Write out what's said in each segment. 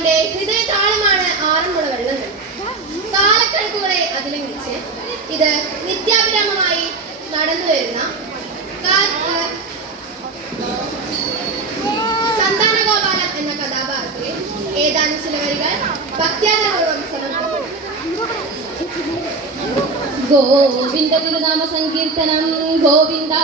നാടിന്റെ ഹൃദയ താളമാണ് ആറന്മുള വെള്ളങ്ങൾ കാലക്കണക്കുകളെ അതിലംഘിച്ച് ഇത് നിത്യാഭിരാമമായി നടന്നു വരുന്ന സന്താനഗോപാലം എന്ന കഥാപാത്രത്തെ ഏതാനും ചില വരികൾ ഭക്ത്യാഗ്രഹോളം ഗോവിന്ദ ഗുരുനാമ സങ്കീർത്തനം ഗോവിന്ദ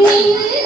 你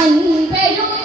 Mình.